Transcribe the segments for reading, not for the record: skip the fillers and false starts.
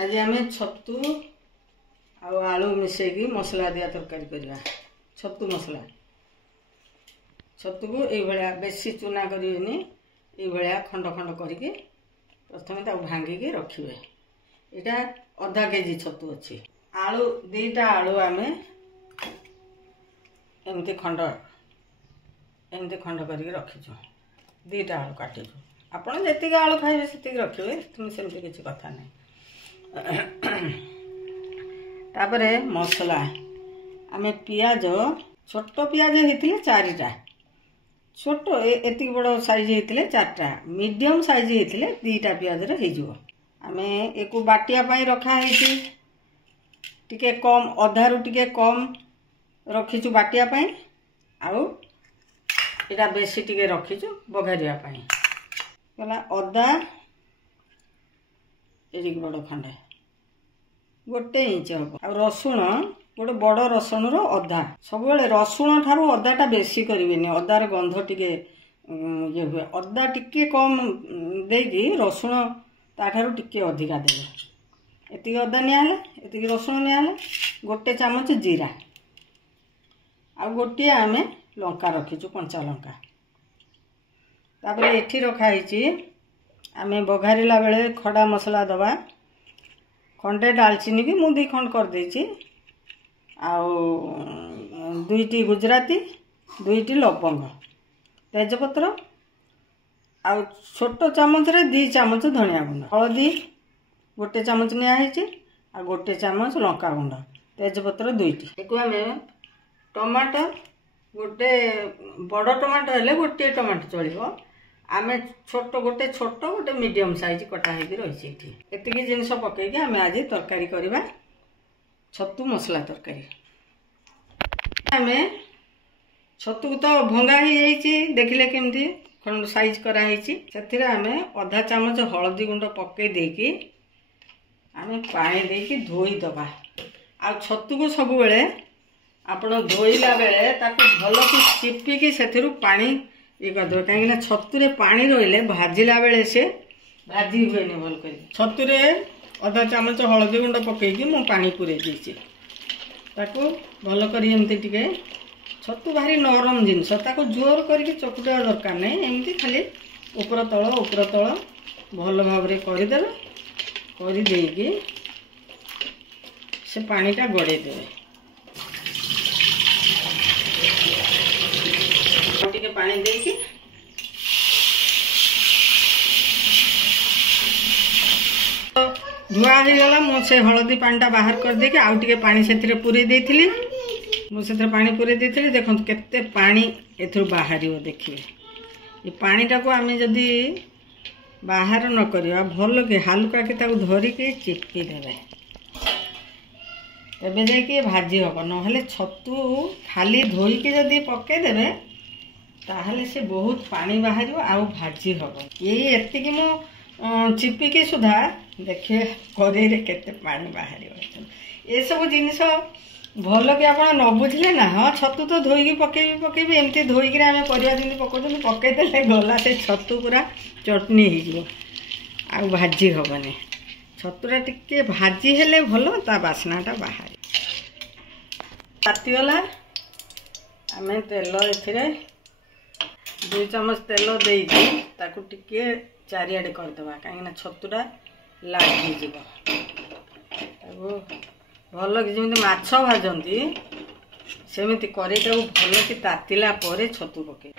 आज आम छतु आलू मिसेकी मसला दिया तरकारी करवा। छतु मसला छतु को ये बेसी चूना करनी ये खंड खंड करके प्रथम भांगिकी रखिए। यहाँ आधा केजी छतु अच्छी आलू दीटा आलू आम एमती खंड करके रखीचु। दीटा आलू काटिचु आपड़ जी आलू खाइबे से रखिए तुम सेमती किसी कथा नहीं। तापरे मसला आमे पियाज छोट पियाज होते चारिटा छोट एति बड़ साइज होते चार्टा मीडियम साइज होते दीटा पियाज आमे एक बाटिया रखाई टिके कम अधारू टिके कम रखीचु बाटिया आउ इटा बेसी टिके रखीचु बघारिया गला अदा एडिक बड़ खंडे गोटे इंच हम आ रसुण गोटे बड़ रसुण अधा सब रसुण ठारू अदाटा बेसी करें अदार गंध टिके ये हुए अदा टिके कम देकी रसुण ताठारू टिके अधिका देवे। एति अदा नियाला एति रसुण नियाला गोटे चामच जीरा आ गोटे आमे लंका रखीचु कंचा लंका। तापर एठी रखाई आमे बघारिला बेले खड़ा मसला दबा खंडे डालचीनी भी मुझे खंड कर देची दुईटी गुजराती दुईटी लवंग तेजपत्र आ छोट चामच रे 2 चामच धनिया गुंड हलदी गोटे चामच नियाई आ गोटे चामच लंका गुंड तेजपत्र दुईटी एक टमाटर गोटे बड़ टमाटर हेले गोटे टमाटर चलो आमे छोट गोटे मीडियम साइज कटा होगी रही एतिकी जिनस पकईकि आमे आज तरकारी करवा छतु मसला तरकारी। आमे छतु को तो भंगा ही देखिले केमती खंड साइज कराई से आमे आधा चामच हलदी गुंड पकई देकी आमे पानी देकी धोई दबा। आ छतु को सब बेले आपण धोइला बेले ताकू भल की चिपिकी सेथिरु पानी ये करदे कहीं छतुरे पानी रही भाजिला बेले से भाजी हुए भल कर छतुरे आधा चामच हलदी गुंड पकईकि मु पानी पूरे देछि ताकू भल कर एमती टिके छतु भारी नरम जिनस ताकू जोर करके चकुटा दरकार नहीं एमती खाली ऊपर तल भल भाव करदे कर देकी से पानीटा गड़े देवे। टिके पानी देकी धुआ हो गला मुझे हलदी पानीटा बाहर कर देकी आउ टिके पानी से पूरे देथिली मुझे पानी पूरे देथिली देखो केते पानी एथुर बाहर देखिए ये पानीटा को आमे जदी बाहर न करिया भल के हालुका के ताकू धरिके चिपकी देवे एबे जाके भाजी हम नहले छतु खाली धोईकी जदी पके देवे ताहले से बहुत पानी बाहर आउ भाजी हम यही एतिकी मु चिपिकी सुधा देखिए कड़े केते पानी बाहर ये सब जिनिस भल कि आप न बुझले ना हाँ छतु तो धोईकी पकेबी एमती धोईकी आम परिवा जमी पकाउछन पकईदेले गला से छतु पूरा चटनी हो भाजी हेनी छतुरा टिके भाजी हेले भल ता बास्नाटा बाहर तातीगला आम तेल ए 2 चामच तेल देकी ताकू टिके चारिआडे करदबा कहीं छतुटा लाग भल कि जमी माछ भाजती सेमती करेई भल कि तातिला परे छतु पके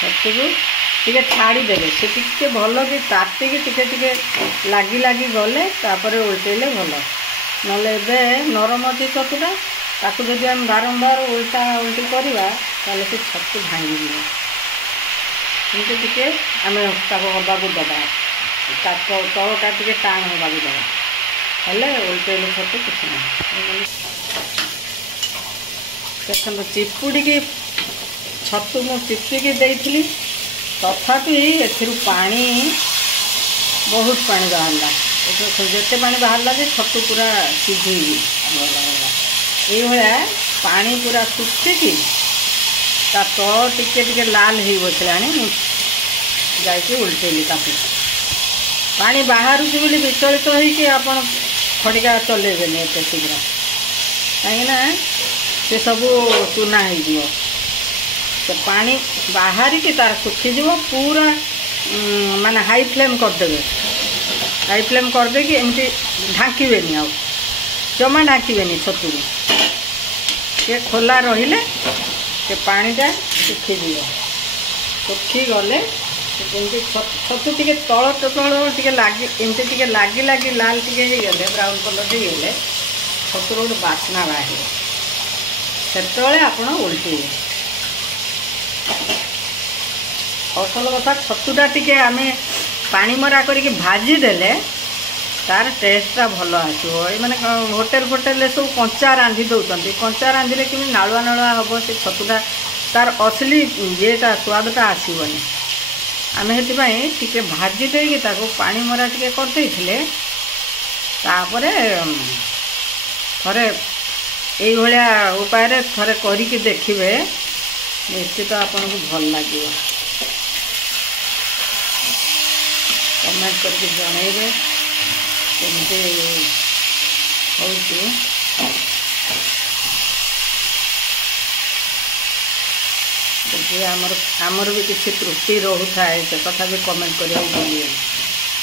छतु को टिके छाड़ीदेवे से टिके भल कि तातिकी टिके लगी गले तापर उल्टेले भल ना नरम अच्छी छतुटा ताकू जदि आम बारंबार उल्टा उल्टी करवा ताले से छतु भांगी एमती टिके आम हवा को दबा तलटा टिके टाण हवा को दबा हेले उल्टेले छतु किसी ना देखो चिपुड़ी छतु मु चिपिकी देइथिली तथापि एथिरु पानी बहुत पानी बाहरला जिते पानी बाहर जे छतु पूरा सीझे ये पानी पूरा सुखिकी ता तल टिके टिके लाल हो बसला जाके उल्टेली ताकू पानी बाहर बोली विचलित होइके आपण खड़िका चलेबेनि एत शीघ्र कहीं से सब चूना हो पानी बाहर की तार सुखीज पूरा माने हाई फ्लेम करदे हाई फ्लेम करदे कि एमती ढांकबेनि आ जमा ढांकबेनि छतु ये खोला रहिले से पानीटा सुखीज सुखी गले छतु टे तल तल टे लगे एमती टे लगी लगी लाल टे गले ब्राउन कलर गले छतुर गोटे बास्ना बाहर से आपण उल्टे असल कथा छतुटा टे आम पानी मरा करके भाजी देले तार टेस्टा भल आसो मैंने होटेल सब कंचा रांधि दौरान कंचा रांधिले कि नालुआ नालुआ हम से छतुटा तार असली येटा स्वादटा आसबनी आम से भाजी देकी पानी मरा टे करदे थे ये उपाय थे करके देखिए निश्चित आपन को भल लगे कमेंट करके जनइबे केमती आमर भी किसी त्रुटि रोता है से कथा भी कमेंट करिया भूलिए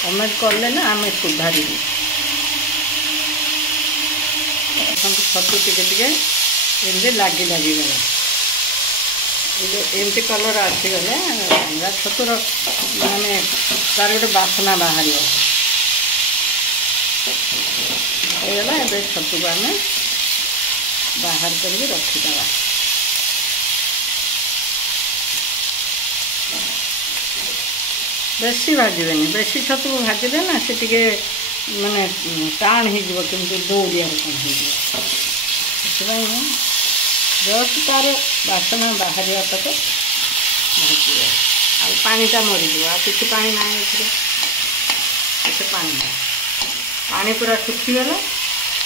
कमेंट करले ना आम सुधारू छतु टे एमती लगी लगी गला एमती कलर आसीगले छतुर माने तार गोटे बासना बाहर होगा ए छतु को आम बाहर करके रखीद बेसी भाजबेनि बेसी छतु को भाजले ना से टे माने टाण होमती दौड़िया कौन हो जस्ट तार बासना बाहर तक भाजी आटा मरीज आ कि पानी ना पानी पानी पूरा सुखीगला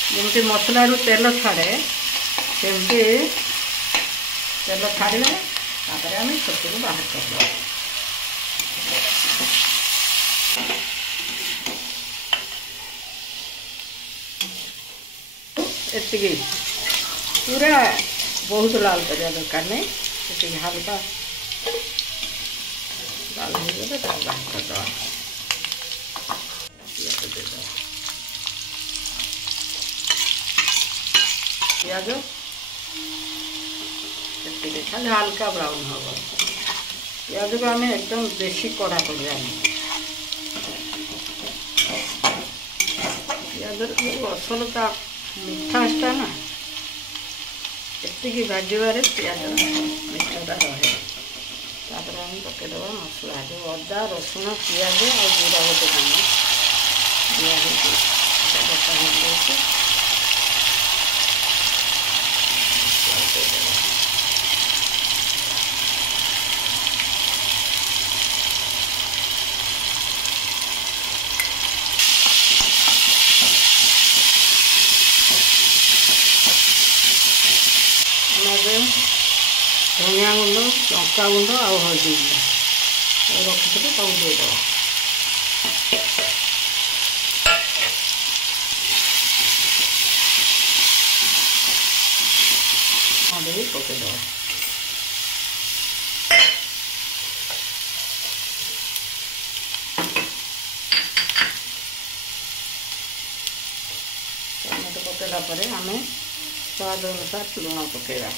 जमी मसला तेल छाड़े सेमती तेल छाड़गला आम छतु को बाहर कर एति पूरा बहुत लाल करवा दरकार नहीं ये हल्का लाल हो बाहर करदे पियाज खाली हल्का ब्राउन हम पियाज को आम एकदम बेसी कड़ा कर पियाज असलता मिठासटा ना एति भाजबार पियाज मिठाटा रहे तापर आम पकईदे मसला जो अदा रसुण पियाज और जीरा गोटे दाम दिया बटा हो धनिया गुंड लंका गुंड आ हल्दी गुंड रखी देदेव हल्दी पकईदेव टमाटो पकईला आम स्वाद अनुसार लुण पकईवा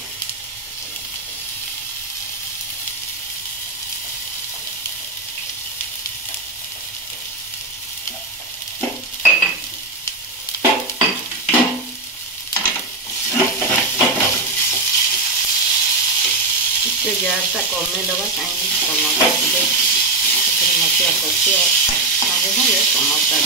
गैसटा कमेदबा कहीं टमाटर मसला कषि सागे सागे टमाटर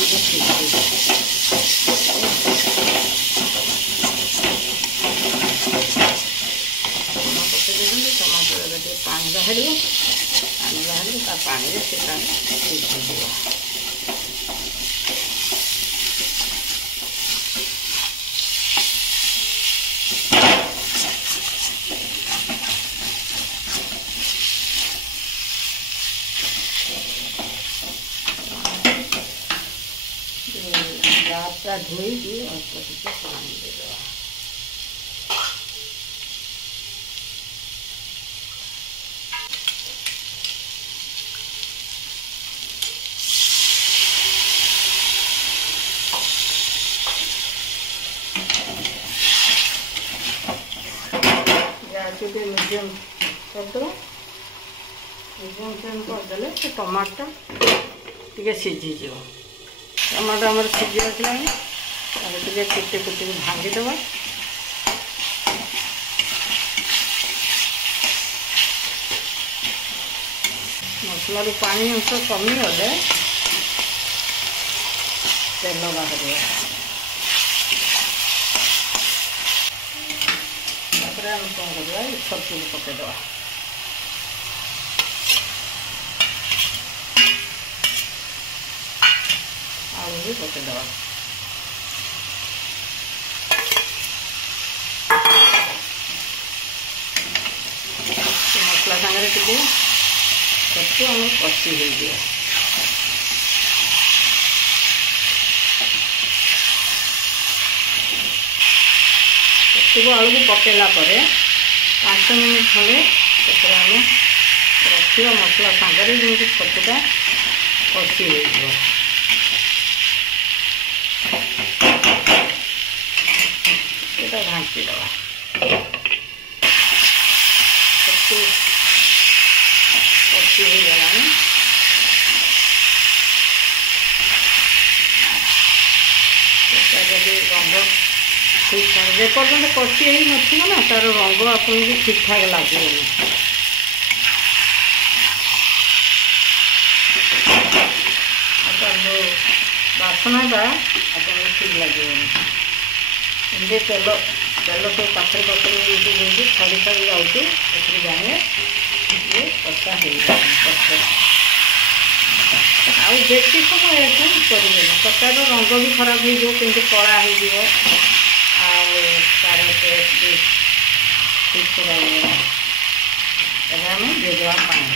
पकईदे टमाटर पानी बाहर पानी बाहर पानी से ଧୋଇକି ଅଳ୍ପ ଟିକେ ପାଣି ଦେଇଦେବା। ଗ୍ୟାସ୍ ଟିକେ ମିଡ଼ିୟମ୍ କରିଦେବା। ମିଡ଼ିୟମ୍ ଫ୍ଲେମ୍ କରିଦେଲେ ସେ ଟମାଟୋ ଟିକେ ସିଝିଯିବ। ଟମାଟୋ ଆମର ସିଝି ଆସିଲାଣି, ତାକୁ ଟିକେ କୁଟି କୁଟିକି ଭାଙ୍ଗିଦେବା। ମସଲାରୁ ପାଣି ଅଂଶ କମିଗଲେ ତେଲ ବାହାରିବ। ତାପରେ ଆମେ କ'ଣ କରିବା, ଏ ଛତୁକୁ ପକାଇଦେବା। ଆଳୁ ବି ପକାଇଦେବା। ମସଲା ସାଙ୍ଗରେ ଟିକେ ଛତୁ ଆମର କଷି ହେଇଯିବ। ଛତୁକୁ ଆଳୁକୁ ପକାଇଲା ପରେ 5 ମିନିଟ୍ ଖଣ୍ଡେ ସେଥିରେ ଆମେ ରଖିବା ମସଲା ସାଙ୍ଗରେ, ଯେମିତି ଛତୁଟା କଷି ହେଇଯିବ। ସେଟା ଢାଙ୍କିଦେବା। ଛତୁ କଷି ହେଇଗଲାଣି। ସେଟା ଯଦି ରଙ୍ଗ ଠିକ୍ ଠାକ୍, ଯେପର୍ଯ୍ୟନ୍ତ କଷି ହେଇନଥିବ ନା ତାର ରଙ୍ଗ ଆପଣଙ୍କୁ ଠିକ୍ ଠାକ୍ ଲାଗିବନି। ଆଉ ତାର ଯେଉଁ ବାସ୍ନାଟା ଆପଣଙ୍କୁ ଠିକ୍ ଲାଗିବନି। ଏମିତି ତେଲ ସବୁ ପାଖରେ ଏମିତି ଯେମିତି ଛାଡ଼ି ଯାଉଛି, ସେଥିରେ ଜାଣିବେ ଟିକେ କଷା ହେଇଗଲାଣି। ଆଉ ବେଶୀ ସମୟ ଏକୁ କରିବେନି, ତରକାରୀର ରଙ୍ଗ ବି ଖରାପ ହେଇଯିବ, କେମିତି କଳା ହେଇଯିବ, ଆଉ ତାର ଟେଷ୍ଟ ବି ଠିକ୍ ସେ ରହିବନି। ଏବେ ଆମେ ଦେଇଦେବା ପାଣି।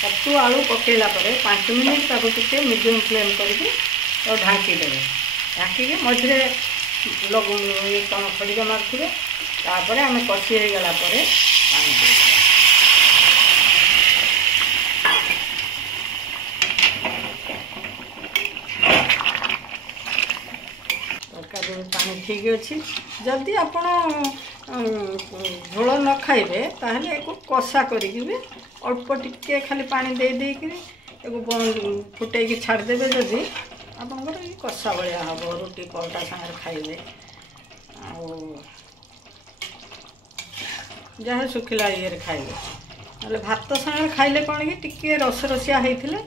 ଛତୁ ଆଳୁ ପକାଇଲା ପରେ 5 ମିନିଟ୍ ତାକୁ ଟିକେ ମିଡ଼ିୟମ୍ ଫ୍ଲେମ୍ କରିକି ଆଉ ଢାଙ୍କିଦେବେ। ଢାଙ୍କିକି ମଝିରେ ଖଡ଼ିକା ମାରୁଥିବେ। ତାପରେ ଆମେ କଷି ହେଇଗଲା ପରେ ପାଣି ଦେଇଦେବା। ତରକାରୀରେ ପାଣି ଠିକ୍ ଅଛି। ଯଦି ଆପଣ ଝୋଳ ନ ଖାଇବେ ତାହେଲେ ଏକୁ କଷା କରିକି ବି ଅଳ୍ପ ଟିକେ ଖାଲି ପାଣି ଦେଇକିରି ଏକୁ ଫୁଟେଇକି ଛାଡ଼ିଦେବେ। ଯଦି ଆପଣଙ୍କର ଏଇ କଷା ଭଳିଆ ହେବ, ରୁଟି ପରଟା ସାଙ୍ଗରେ ଖାଇବେ, ଆଉ ଯାହା ଶୁଖିଲା ଇଏରେ ଖାଇବେ। ନହେଲେ ଭାତ ସାଙ୍ଗରେ ଖାଇଲେ କ'ଣ କି ଟିକେ ରସରସିଆ ହେଇଥିଲେ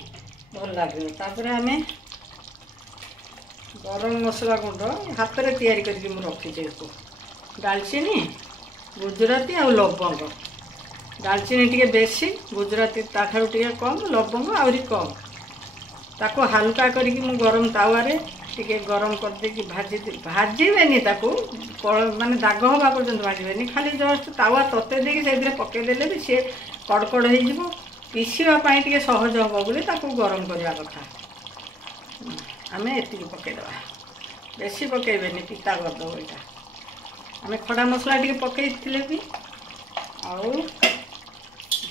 ଭଲ ଲାଗିବ। ତାପରେ ଆମେ ଗରମ ମସଲା ଗୁଣ୍ଡ ହାତରେ ତିଆରି କରିକି ମୁଁ ରଖିଛି। ଏକୁ ଡାଲଚିନି, ଗୁଜୁରାତି ଆଉ ଲବଙ୍ଗ। ଡାଲଚିନି ଟିକେ ବେଶୀ, ଗୁଜୁରାତି ତାଠାରୁ ଟିକେ କମ୍, ଲବଙ୍ଗ ଆହୁରି କମ୍। ତାକୁ ହାଲକା କରିକି ମୁଁ ଗରମ ତାୱାରେ ଟିକେ ଗରମ କରିଦେଇକି ଭାଜିବେନି, ତାକୁ ମାନେ ଦାଗ ହେବା ପର୍ଯ୍ୟନ୍ତ ଭାଜିବେନି, ଖାଲି ଜଷ୍ଟ ତାୱା ତତେଇ ଦେଇକି ସେଇଥିରେ ପକାଇଦେଲେ ବି ସିଏ କଡ଼କଡ଼ ହେଇଯିବ। ପିସିବା ପାଇଁ ଟିକେ ସହଜ ହେବ ବୋଲି ତାକୁ ଗରମ କରିବା କଥା। ଆମେ ଏତିକି ପକାଇଦେବା, ବେଶୀ ପକାଇବେନି, ପିତା କରିଦେବ ଏଇଟା। ଆମେ ଖଡ଼ା ମସଲା ଟିକେ ପକାଇଥିଲେ ବି। ଆଉ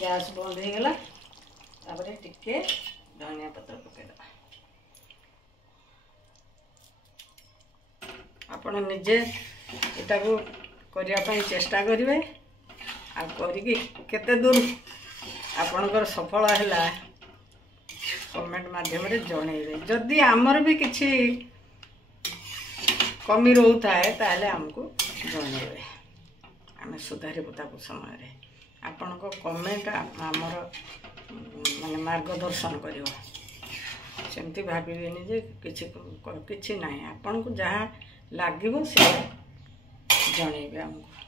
ଗ୍ୟାସ୍ ବନ୍ଦ ହେଇଗଲା। ତାପରେ ଟିକେ ଧନିଆ ପତ୍ର ପକାଇଦେବା। ଆପଣ ନିଜେ ଏଟାକୁ କରିବା ପାଇଁ ଚେଷ୍ଟା କରିବେ, ଆଉ କରିକି କେତେ ଦୂର ଆପଣଙ୍କର ସଫଳ ହେଲା କମେଣ୍ଟ ମାଧ୍ୟମରେ ଜଣେଇବେ। ଯଦି ଆମର ବି କିଛି କମି ରହୁଥାଏ ତାହେଲେ ଆମକୁ ଜଣେଇବେ, ଆମେ ସୁଧାରିବୁ ତାକୁ ସମୟରେ। ଆପଣଙ୍କ କମେଣ୍ଟ ଆମର ମାନେ ମାର୍ଗଦର୍ଶନ କରିବ। ସେମିତି ଭାବିବେନି ଯେ କିଛି ନାହିଁ, ଆପଣଙ୍କୁ ଯାହା ଲାଗିବ ସେ ଜଣେଇବେ ଆମକୁ।